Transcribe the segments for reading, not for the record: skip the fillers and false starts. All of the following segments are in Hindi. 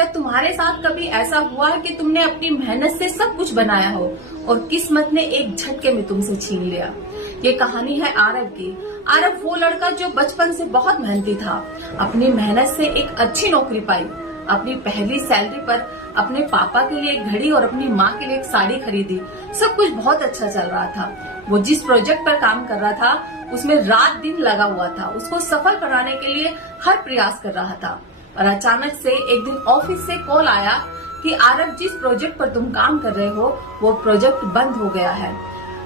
क्या तुम्हारे साथ कभी ऐसा हुआ है कि तुमने अपनी मेहनत से सब कुछ बनाया हो और किस्मत ने एक झटके में तुमसे छीन लिया? ये कहानी है आरव की। आरव वो लड़का जो बचपन से बहुत मेहनती था, अपनी मेहनत से एक अच्छी नौकरी पाई, अपनी पहली सैलरी पर अपने पापा के लिए एक घड़ी और अपनी माँ के लिए एक साड़ी खरीदी। सब कुछ बहुत अच्छा चल रहा था। वो जिस प्रोजेक्ट पर काम कर रहा था उसमें रात दिन लगा हुआ था, उसको सफल कराने के लिए हर प्रयास कर रहा था। और अचानक से एक दिन ऑफिस से कॉल आया कि आरव, जिस प्रोजेक्ट पर तुम काम कर रहे हो वो प्रोजेक्ट बंद हो गया है,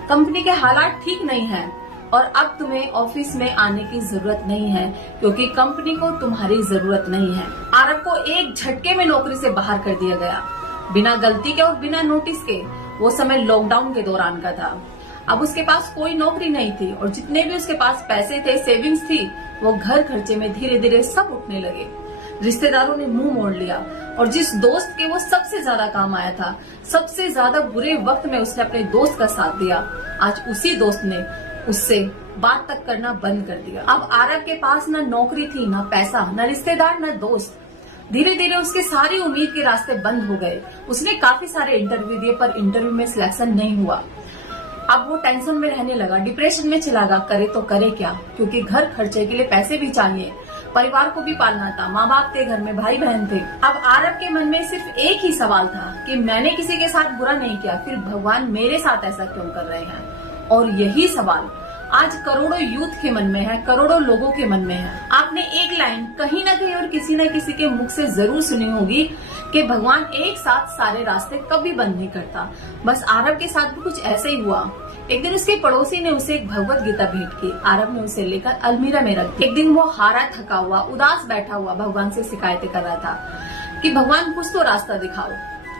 कंपनी के हालात ठीक नहीं है और अब तुम्हें ऑफिस में आने की जरूरत नहीं है क्योंकि कंपनी को तुम्हारी जरूरत नहीं है। आरव को एक झटके में नौकरी से बाहर कर दिया गया, बिना गलती के और बिना नोटिस के। वो समय लॉकडाउन के दौरान का था। अब उसके पास कोई नौकरी नहीं थी और जितने भी उसके पास पैसे थे, सेविंग्स थी, वो घर खर्चे में धीरे धीरे सब उठने लगे। रिश्तेदारों ने मुंह मोड़ लिया और जिस दोस्त के वो सबसे ज्यादा काम आया था, सबसे ज्यादा बुरे वक्त में उसने अपने दोस्त का साथ दिया, आज उसी दोस्त ने उससे बात तक करना बंद कर दिया। अब आरव के पास न नौकरी थी, न पैसा, न रिश्तेदार, न दोस्त। धीरे धीरे उसके सारी उम्मीद के रास्ते बंद हो गए। उसने काफी सारे इंटरव्यू दिए पर इंटरव्यू में सिलेक्शन नहीं हुआ। अब वो टेंशन में रहने लगा, डिप्रेशन में चला गया। करे तो करे क्या, क्योंकि घर खर्चे के लिए पैसे भी चाहिए, परिवार को भी पालना था, माँ बाप थे घर में, भाई बहन थे। अब आरव के मन में सिर्फ एक ही सवाल था कि मैंने किसी के साथ बुरा नहीं किया, फिर भगवान मेरे साथ ऐसा क्यों कर रहे हैं? और यही सवाल आज करोड़ों यूथ के मन में है, करोड़ों लोगों के मन में है। आपने एक लाइन कहीं ना कहीं और किसी न किसी के मुख से जरूर सुनी होगी कि भगवान एक साथ सारे रास्ते कभी बंद नहीं करता। बस आरव के साथ भी कुछ ऐसे ही हुआ। एक दिन उसके पड़ोसी ने उसे एक भगवत गीता भेंट की। आरव ने उसे लेकर अलमीरा में रख दी। एक दिन वो हारा, थका हुआ, उदास बैठा हुआ भगवान से शिकायतें कर रहा था कि भगवान कुछ तो रास्ता दिखाओ।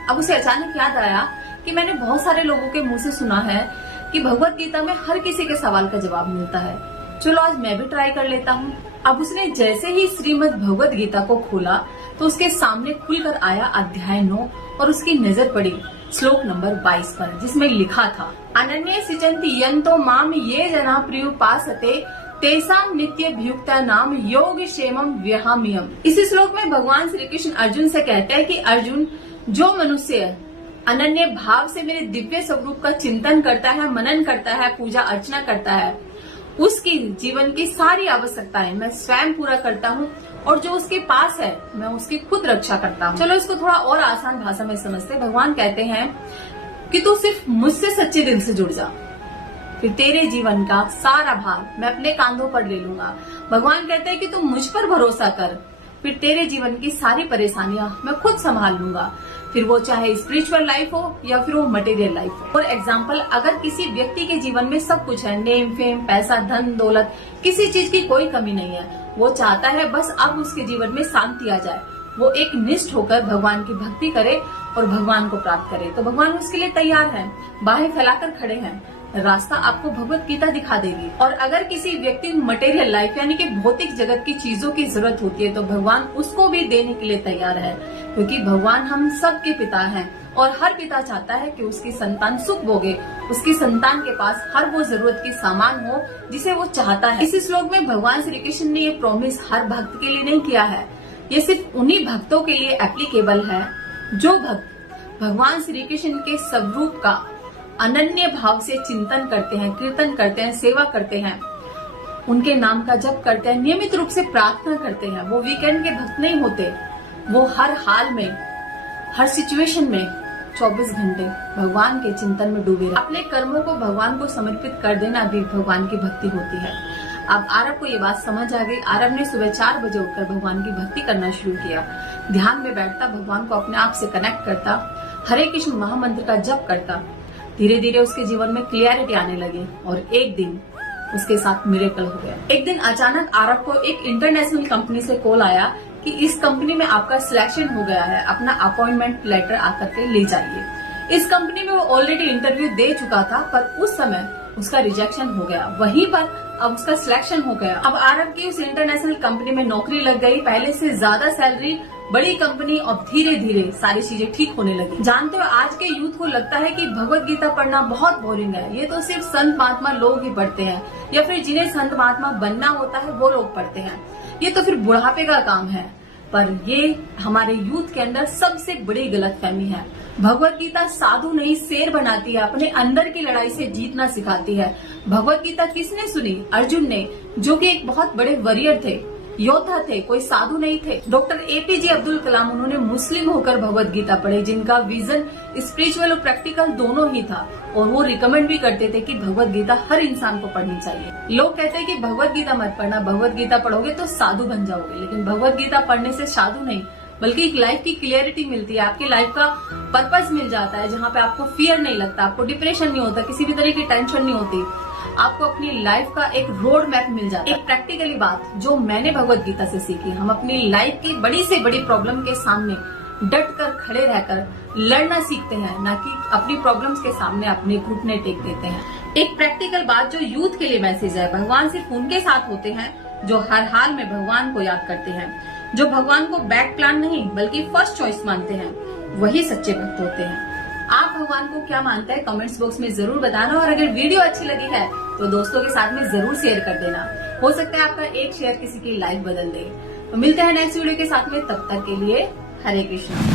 अब उसे अचानक याद आया कि मैंने बहुत सारे लोगों के मुंह से सुना है कि भगवत गीता में हर किसी के सवाल का जवाब मिलता है, चलो आज मैं भी ट्राई कर लेता हूँ। अब उसने जैसे ही श्रीमद् भगवत गीता को खोला तो उसके सामने खुलकर आया अध्याय 9 और उसकी नजर पड़ी श्लोक नंबर 22 पर, जिसमें लिखा था, अनन्ये सिचन्ति यन्तो माम ये जना प्रियुपासते तेसाम नित्यभियुक्ता नाम योग क्षेमम व्यहाम्यहम्। इस श्लोक में भगवान श्री कृष्ण अर्जुन से कहते हैं कि अर्जुन, जो मनुष्य अनन्य भाव से मेरे दिव्य स्वरूप का चिंतन करता है, मनन करता है, पूजा अर्चना करता है, उसकी जीवन की सारी आवश्यकताएं मैं स्वयं पूरा करता हूँ और जो उसके पास है मैं उसकी खुद रक्षा करता हूँ। चलो इसको थोड़ा और आसान भाषा में समझते। भगवान कहते हैं कि तू सिर्फ मुझसे सच्चे दिल से जुड़ जा, फिर तेरे जीवन का सारा भार मैं अपने कांधों पर ले लूंगा। भगवान कहते हैं कि तू मुझ पर भरोसा कर, फिर तेरे जीवन की सारी परेशानियां मैं खुद संभाल लूंगा, फिर वो चाहे स्पिरिचुअल लाइफ हो या फिर वो मटेरियल लाइफ हो। फॉर एग्जाम्पल, अगर किसी व्यक्ति के जीवन में सब कुछ है, नेम, फेम, पैसा, धन, दौलत, किसी चीज की कोई कमी नहीं है, वो चाहता है बस अब उसके जीवन में शांति आ जाए, वो एक निष्ठ होकर भगवान की भक्ति करे और भगवान को प्राप्त करे, तो भगवान उसके लिए तैयार है, बाहें फैलाकर खड़े हैं, रास्ता आपको भगवत गीता दिखा देगी। और अगर किसी व्यक्ति को मटेरियल लाइफ यानी कि भौतिक जगत की चीजों की जरूरत होती है तो भगवान उसको भी देने के लिए तैयार है, क्योंकि भगवान हम सबके पिता हैं और हर पिता चाहता है कि उसकी संतान सुख भोगे, उसकी संतान के पास हर वो जरूरत की सामान हो जिसे वो चाहता है। इस श्लोक में भगवान श्री कृष्ण ने ये प्रॉमिस हर भक्त के लिए नहीं किया है, ये सिर्फ उन्हीं भक्तों के लिए एप्लीकेबल है जो भक्त भगवान श्री कृष्ण के स्वरूप का अनन्य भाव से चिंतन करते हैं, कीर्तन करते हैं, सेवा करते हैं, उनके नाम का जप करते हैं, नियमित रूप से प्रार्थना करते हैं। वो वीकेंड के भक्त नहीं होते, वो हर हाल में, हर सिचुएशन में 24 घंटे भगवान के चिंतन में डूबे रहे। अपने कर्मों को भगवान को समर्पित कर देना भी भगवान की भक्ति होती है। अब आरव को ये बात समझ आ गई। आरव ने सुबह 4 बजे उठकर भगवान की भक्ति करना शुरू किया। ध्यान में बैठता, भगवान को अपने आप से कनेक्ट करता, हरे कृष्ण महामंत्र का जप करता। धीरे धीरे उसके जीवन में क्लियरिटी आने लगी और एक दिन उसके साथ मिरेकल हो गया। एक दिन अचानक आरव को एक इंटरनेशनल कंपनी से कॉल आया कि इस कंपनी में आपका सिलेक्शन हो गया है, अपना अपॉइंटमेंट लेटर आकर के ले जाइए। इस कंपनी में वो ऑलरेडी इंटरव्यू दे चुका था पर उस समय उसका रिजेक्शन हो गया, वहीं पर अब उसका सिलेक्शन हो गया। अब आरव की उस इंटरनेशनल कंपनी में नौकरी लग गई, पहले से ज्यादा सैलरी, बड़ी कंपनी, और धीरे धीरे सारी चीजें ठीक होने लगी। जानते हो आज के यूथ को लगता है कि भगवत गीता पढ़ना बहुत बोरिंग है, ये तो सिर्फ संत महात्मा लोग ही पढ़ते हैं या फिर जिन्हें संत महात्मा बनना होता है वो लोग पढ़ते हैं, ये तो फिर बुढ़ापे का काम है। पर ये हमारे यूथ के अंदर सबसे बड़ी गलतफहमी है। भगवत गीता साधु नहीं शेर बनाती है, अपने अंदर की लड़ाई से जीतना सिखाती है। भगवत गीता किसने सुनी? अर्जुन ने, जो कि एक बहुत बड़े वॉरियर थे, योद्धा थे, कोई साधु नहीं थे। डॉक्टर एपीजे अब्दुल कलाम, उन्होंने मुस्लिम होकर भगवत गीता पढ़ी, जिनका विजन स्पिरिचुअल और प्रैक्टिकल दोनों ही था, और वो रिकमेंड भी करते थे कि भगवत गीता हर इंसान को पढ़नी चाहिए। लोग कहते हैं कि भगवत गीता मत पढ़ना, भगवत गीता पढ़ोगे तो साधु बन जाओगे, लेकिन भगवत गीता पढ़ने से साधु नहीं बल्कि एक लाइफ की क्लियरिटी मिलती है, आपकी लाइफ का पर्पस मिल जाता है, जहाँ पे आपको फियर नहीं लगता, आपको डिप्रेशन नहीं होता, किसी भी तरह की टेंशन नहीं होती, आपको अपनी लाइफ का एक रोड मैप मिल जाता है। एक प्रैक्टिकली बात जो मैंने भगवत गीता से सीखी, हम अपनी लाइफ की बड़ी से बड़ी प्रॉब्लम के सामने डट कर खड़े रहकर लड़ना सीखते हैं, ना कि अपनी प्रॉब्लम्स के सामने अपने घुटने टेक देते हैं। एक प्रैक्टिकल बात जो यूथ के लिए मैसेज है, भगवान सिर्फ उनके साथ होते हैं जो हर हाल में भगवान को याद करते हैं, जो भगवान को बैक प्लान नहीं बल्कि फर्स्ट चॉइस मानते हैं, वही सच्चे भक्त होते हैं। आप भगवान को क्या मानते हैं कमेंट्स बॉक्स में जरूर बताना, और अगर वीडियो अच्छी लगी है तो दोस्तों के साथ में जरूर शेयर कर देना। हो सकता है आपका एक शेयर किसी की लाइफ बदल दे। तो मिलते हैं नेक्स्ट वीडियो के साथ में, तब तक के लिए हरे कृष्णा।